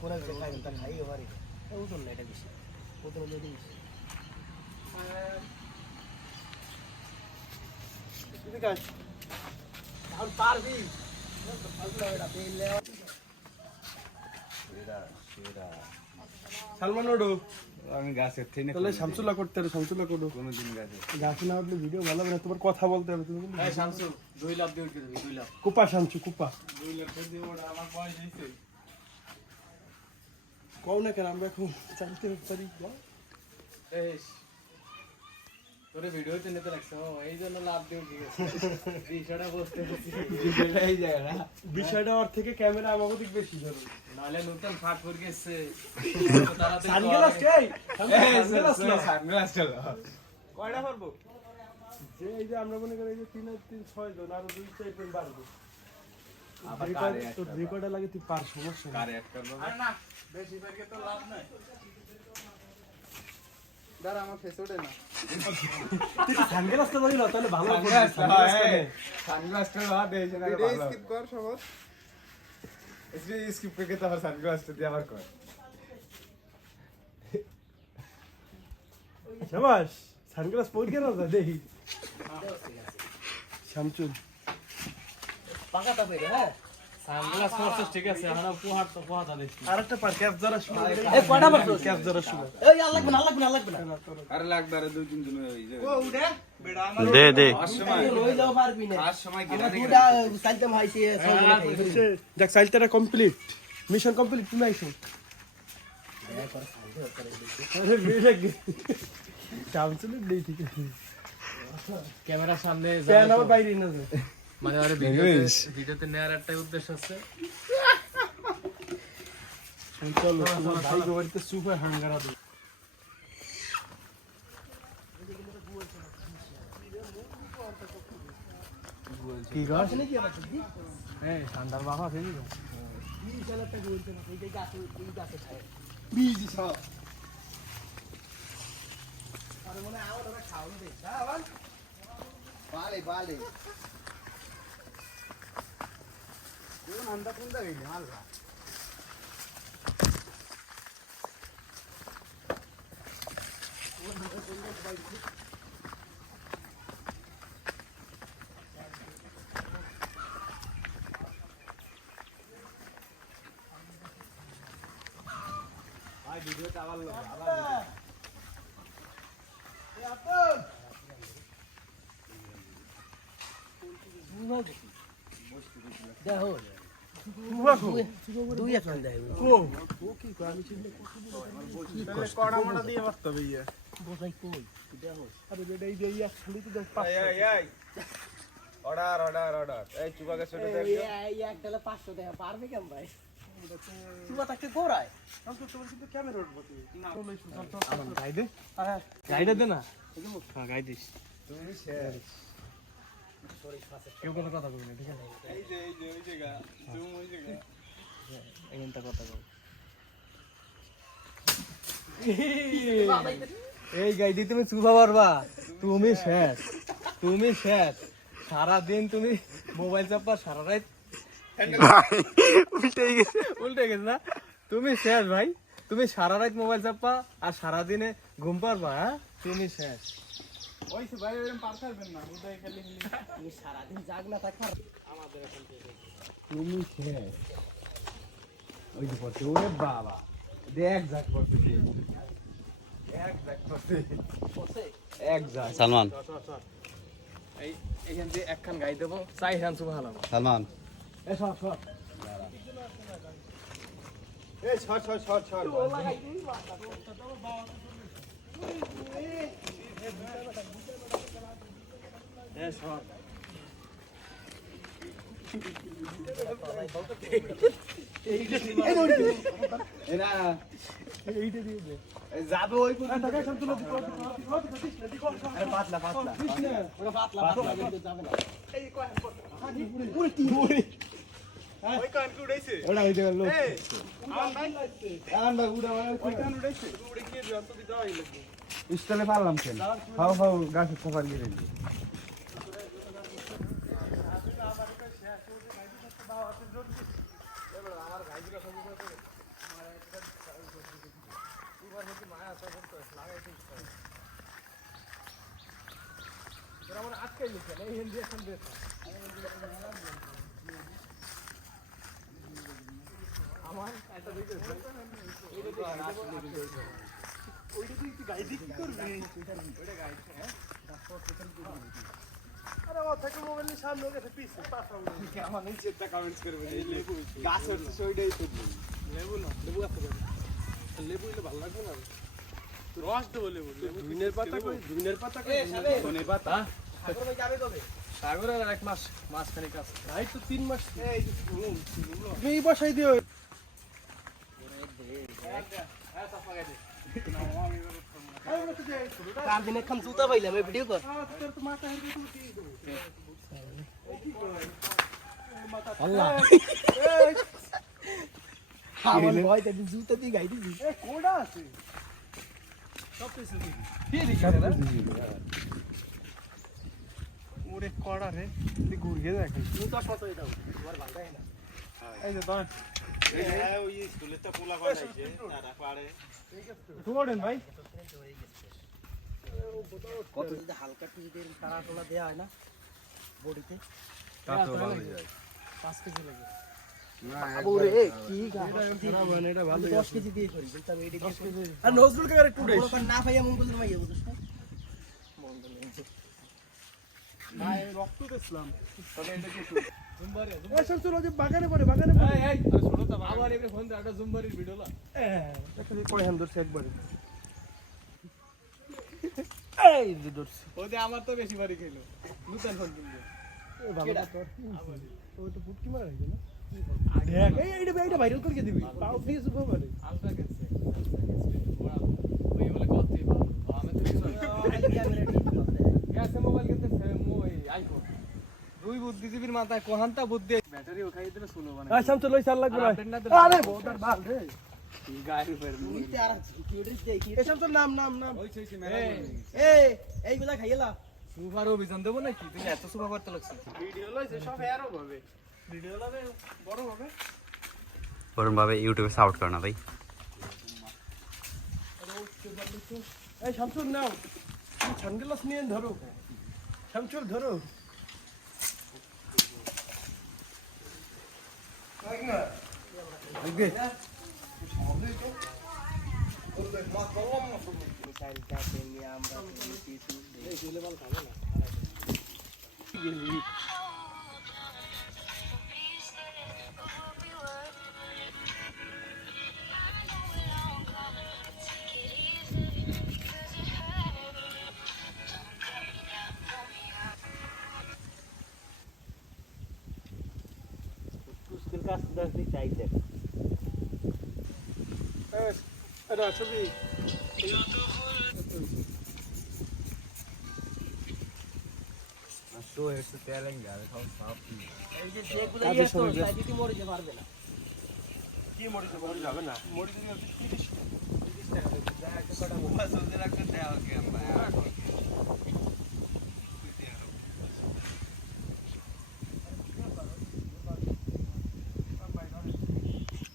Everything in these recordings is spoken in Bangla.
পুরা খাই তা খাই এবারে ওজন না এটা বেশি ওজন যদি বেশি ঠিক আছে আর পারবি সালমান ওডো আমি গাছের থেকে তাহলে শামসুল্লাহ করতে হবে শামসুল্লাহ করো কোনোদিন গাছে গাছে না উঠলে ভিডিও ভালো হবে না তোমার কথা বলতে হবে তুমি এই শামসু 2 লাখ দিয়ে উঠে দিবি 2 লাখ কুপা শামসু কুপা 2 লাখ দিয়ে ওটা আমার পয়সা দিয়েছে কও না কেন আমরা এখন চাইতে পারি এই তোরে ভিডিওতে নিতে লাগছো এই জন্য লাভ দিয়ে উঠে গেছে বিষয়টা বুঝতে পারছি এই জায়গা বিষয়টা ওর থেকে ক্যামেরা আমাকে দিক বেশি ধরো নালে নতুন ফাট পড়ে গেছে সানগ্লাস কে সানগ্লাস না সানগ্লাস চলো কয়টা পারবো যে এই যে আমরা মনে করি এই যে 3 জন আর 2-4 জন বাড়বো আবার কারে তোর রেকর্ডে লাগে তুই পার সমস্যা না কারে একটা করব আরে না বেশি পারকে তো লাভ নাই দাঁড়া আমার ফেস ওঠে না তুই সানগ্লাস তো বলি না তাহলে ভালো সানগ্লাসটা বাদ দেইছে না ভিডিও ভালো স্কিপ কর সহজ স্কিপ করে তো আবার সানগ্লাসটা দিয়ে আবার কর শাবাশ সানগ্লাস পরে কেন যা দেখি শামচুল পাকাটা পেরে হ্যাঁ সানগ্লাস পরছিস ঠিক আছে এখন পোহাটা দেখি আরেকটা পার ক্যাপ জরা শুনে এই কয়টা পারছো? ক্যাপ জরা শুনে এই আল্লাহ লাগবে না আরে লাগবে আরে 2-3 জন হয়ে যাবে ও উড়ে বেড়া আমার দে দে আর সময় রই যাও পারবি না আর সময় গিরা আমরা দুটা সাইতে ভাইছে দেখ সাইলটা কমপ্লিট মিশন কমপ্লিট তুমি আইছো আরে বেরে শামচুল নেই ঠিক আছে ক্যামেরার সামনে কেন আবার বাইরে না যে মানে আরে ভিডিওতে নেয়ার একটা উদ্দেশ্য আছে চলো তোমার ভাই বাড়িতে সুপার হাঙ্গারা দিই কি গাছ হ্যাঁ ঠান্ডার বাবা ফেলি তো বিজি সব বালে কোন আন্দা কোন দা গেলি মাল ভাই ভিডিওটা আবার লোক আবার দেখো দুই এখন দেয় কড়া মোটা দিয়ে বসতে হবে ইয়ে বসাই কই দেখো আরে বেটা এই যে ইয়া খালি তো দেখ এই অর্ডার এই চুবাকে ছোট দেখ এই একটা 500 টাকা পারবে কেমন ভাই তুই তাকে গোরায় কিন্তু ক্যামেরা উঠবো তুই আমার গাই দে হ্যাঁ গাইডা দে না হ্যাঁ গাই দিস তুমি শেষ কেউ কোনো কথা বলবি না ঠিক আছে এই যে ওই জায়গা জুম ওই জায়গা এখানটা কথা বল এই গাইডি তুমি চুপা পারবা তুমি শেষ সারা দিন তুমি মোবাইল চাপা সারা রাত উল্টে গেছে না তুমি শেষ ভাই তুমি সারা রাত মোবাইল চাপা আর সারা দিনে ঘুম পারবা হ্যাঁ তুমি শেষ ওইসে ভাই এরকম পার করবেন না উদয় খালি তুমি সারাদিন জাগ না থাকবা আমাদের এখন তুমি শেষ ওই যে পড়ছে ওরে বাবা দেখ যাক পড়ছে এক যাক পড়ছে বসে এক যাক সালমান এই এখান দিয়ে একখান গাই দেবো চাই হ্যান সুবাহ সালমান এ সব এই ছড় এরা এইটা দিয়ে দে যাবে ওই কোন টাকা শামচুল আরে পাতলা ওরা পাতলা যাবে না ওই কান কি উড়াইছে ওটা হইতে গেল এই আমার ভাই আরাম ভাই উড়া মানে ওই কান উড়াইছে উড়ে গিয়ে যত দিতে হয় লাগবে স্টলে পারলাম কেন হাও গাছের সফার গিয়ে আমার ভাই আমার একটা দিকে ওইটা তুই একটু গাইড কি করবি? ওটা গাইছে হ্যাঁ আরে ও থেকে মোবাইল নিয়ে সামনে গেছে পিছে পাশা আমার নিচে একটা কমেন্টস করবে গাছ হচ্ছে ওইটাই তো লেবু না লেবু আছে লেবু হলে ভালো লাগবে না রস দেবো লেবু ধুইনের পাতা কই ধুইনের পাতা কই ধনে পাতা সাগর ভাই যাবে কবে সাগরের আর এক মাস মাসখানেক আছে ভাই তো 3 মাস এই যে তুমি এই বসাই দিও হ্যাঁ সাফা গাইছে চার দিনে খান জুতা পাইলাম এই ভিডিও কর তোর তো মাথা হেরে তুই আল্লাহ এই আমার ভয় দেখি জুতা দিয়ে গাই দিবি এ কোডা আছে সব কিছু দিবি ওরে কড়া রে তুই ঘুরিয়ে দেখ জুতা কত দাও তোমার ভালো লাগে না এই যে ধর ওই স্কুলে তো পোলা বানাইছে তারা পারে ধরেন ভাই কত যদি হালকা একটু যদি তারা তোলা দেওয়া হয় না বডিতে তা তো ভালো যায় 5 কেজি লাগে ওরে কি গাছ এটা ভালো 10 কেজি দিয়ে করি বলতাম এই দিকে 10 কেজি আর নজরুল কারে একটু বড় করে না পাইয়া মঙ্গলের মাইয়া বুঝছ না ভাই রক্ত দিছিলাম তবে এটা কি জুম্বারি এই সব চলো যে বাগানে পড়ে বাগানে পড়ে এই আরে ছোট তো আবার এবারে ফোন দে একটা জুম্বারির ভিডিও লা একটা পড়ে হ্যান্ড ধরছে একবারে এই যে ধরছে ওদে আমার তো বেশি বাড়ি খেলো নতুন ফোন কিনবে এই ভালো তো ওই তো ফুটকি মারা গেছে না দেখ এই এইটা ভাইরাল করে দিবি পাও ফিস উপরে আলট্রা গেছে ওরা ওই বলে কতই ভালো আমি তো কিছু ক্যামেরা দিয়ে করতে গেছে মোবাইল কিনতে ওই আইফোন দুই বুদ্ধিজীবীর মাথায় কোহান্তা বুদ্ধি ব্যাটারি ওখাই দিলে স্লো বানায় আচ্ছা চলো চাল লাগবে আর না আপডেট না দিলে- আরে বোতার ভাল রে গায়ের উপরে তুইতে আর ভিডিওটি দেখি এসব তো নাম এইগুলা খাইলা সুপার অভিযান দেবো নাকি তুমি এত সুপার করতে লাগছে ভিডিও লইছে সব এরো হবে ভিডিও লাগে বড় হবে ওরম ভাবে ইউটিউবে সাউট করো না ভাই এই শামসুর নাও সানগ্লাস নিয়ে ধরো শামসুর ধরো স্কুল কাজ দেখি চাইতে এটা ছবি তো একটু তেলেন যাবে সব সব এই যে যেগুলো ইয়ে তো সাইডে মরে যেতে পারবে না কি মরিছে মরি যাবে না মরি যদি 30 টাকা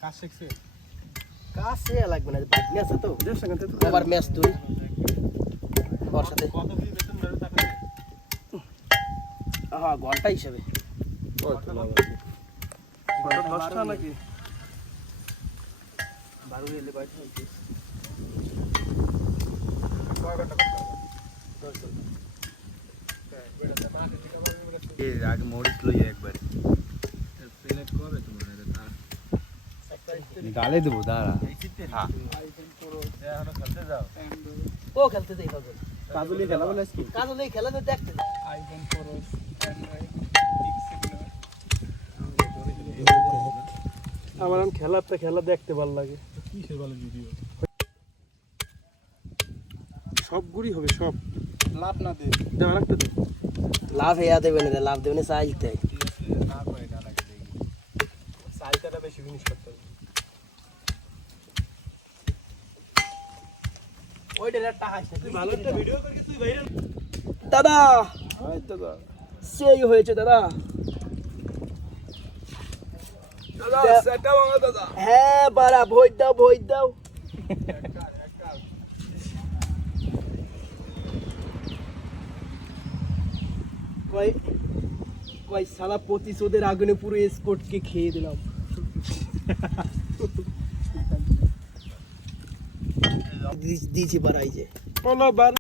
কাজ শিখছে কাজ সে লাগবে না বাগনি আছে তো দেড় সঙ্গে তো আবার ম্যাচ তুই ওর সাথে কত কি বেতন ধরে টাকা হ্যাঁ ঘন্টা হিসেবে 10 টাকা নাকি 12 এলে বাইরে হইছে এর আগে মরিচ লই একবার সিলেক্ট করে তোমার এটা গালে দেবো দাঁড়া হ্যাঁ এখনো খেলতে যাও ও খেলতে যাই কাজল কাজলি খেলা বলে আজকে কাজল এই খেলা তো দেখতে আইফোন প্রো আমার খেলাটা খেলা দেখতে ভালো লাগে কিসের ভালো ভিডিও সব গুড়ি হবে সব লাভ না দে দাও আরেকটা দে লাভ হেয়া দেবে না লাভ দেবে না চাইতে না করে না লাগে দেখি সাইজটা বেশি জিনিস করতে হবে ওইটা একটা হাসছে তুই ভালো একটা ভিডিও করে তুই ভাইরাল দাদা হয় দাদা সেই হয়েছে দাদা দাদা সেটা ভাঙা দাদা হ্যাঁ বাড়া ভোট দাও কই সালা প্রতিশোধের আগুনে পুরো স্পোর্টকে খেয়ে দিলাম। দিয়েছি বাড়াই যে বলো বার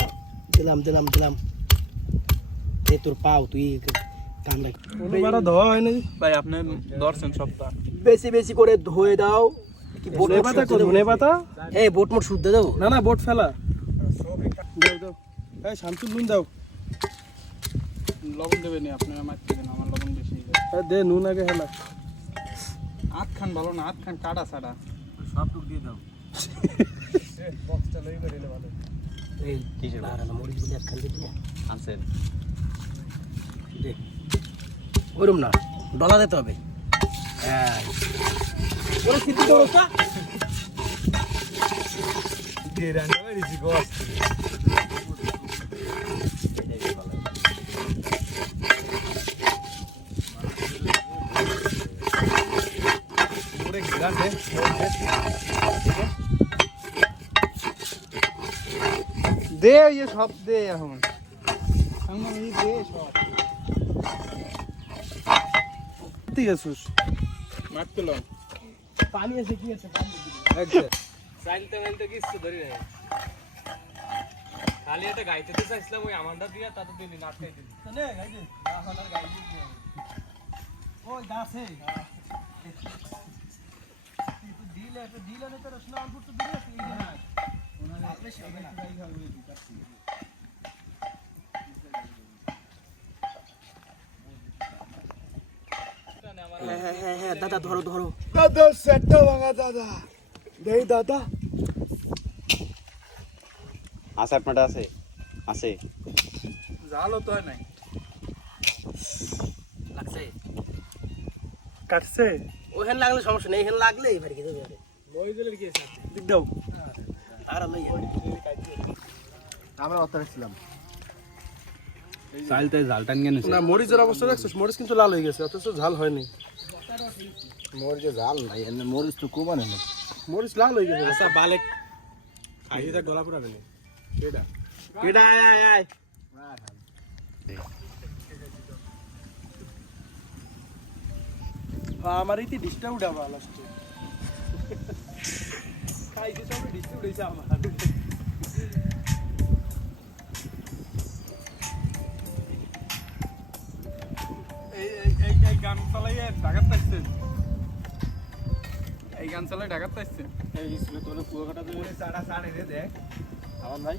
দিলাম এ তোর পাও তুই কান্ডা বারা ধোয়া হয় না ভাই আপনি দর্শন সপ্তাহ বেশি বেশি করে ধুয়ে দাও কি বোট ধনে পাতা কো ধনে পাতা হ্যাঁ বোট মোট শুদ্ধ দাও। না বোট ফেলা দাও এই শামসুল নুন দাও লবণ দেবেন আপনারা মারতে দেন আমার লবণ বেশি দে নুন আগে হেলা আট খান ভালো না আট খান কাটা ছাড়া এই কিসের না মরিচ বলে একখান দিবি না আনছেন দে ওরম না ডলা দিতে হবে। হ্যাঁ ওরে সিদ্ধ করো তা দে ইয়ে সব দে এখন আমার এই দে সব ঠিক আছে মারতে লন পানি আছে কি আছে পানি চাইলতে কিছু ধরি নাই খালি এটা গাইতে তো চাইছিলাম ওই আমারটা দিয়া তাতে দিলি নাটকাই দিলি নে গাইছে এখন আর গাইতে ওই দাসে দিলে তো দিলে না তো রসনা আনপুর তো দিলে তুই না ওনারে আপনি সবাই গাই খাবে দিতাছি। হ্যাঁ দাদা ধরো দাদা সেটটা ভাঙা দাদা দেই দাদা আছে আপনারটা আছে আছে জালও তো নাই লাগছে কাটছে ওখানে লাগলে সমস্যা নেই, এখানে লাগলে এবার কি দেবে আরে ওই গেলের কি আছে দিক দাও আর লই আমরা অতরে ছিলাম চালতে জালটা নিয়ে নিছে না মরিচের অবস্থা দেখছিস মরিচ কিন্তু লাল হয়ে গেছে অথচ ঝাল হয়নি মরিচে জাল নাই এনে মরিচ তো কমানে না মরিচ লাল হয়ে গেছে আচ্ছা বালে খাইয়ে দেখ গলা পুরা গেলে কেডা কেডা আয় আমার ইতি ডিস্টা উড়াবা লাস্টে খাইছে সব ডিস্টা উড়াইছে আমার এই গান চালাই ঢাকাতে আসছে এই গান চালাই ঢাকাতে আসছে এই স্কুলে তোর পুরো কাটা দেবে সাড়া সাড়ে রে দেখ আমার ভাই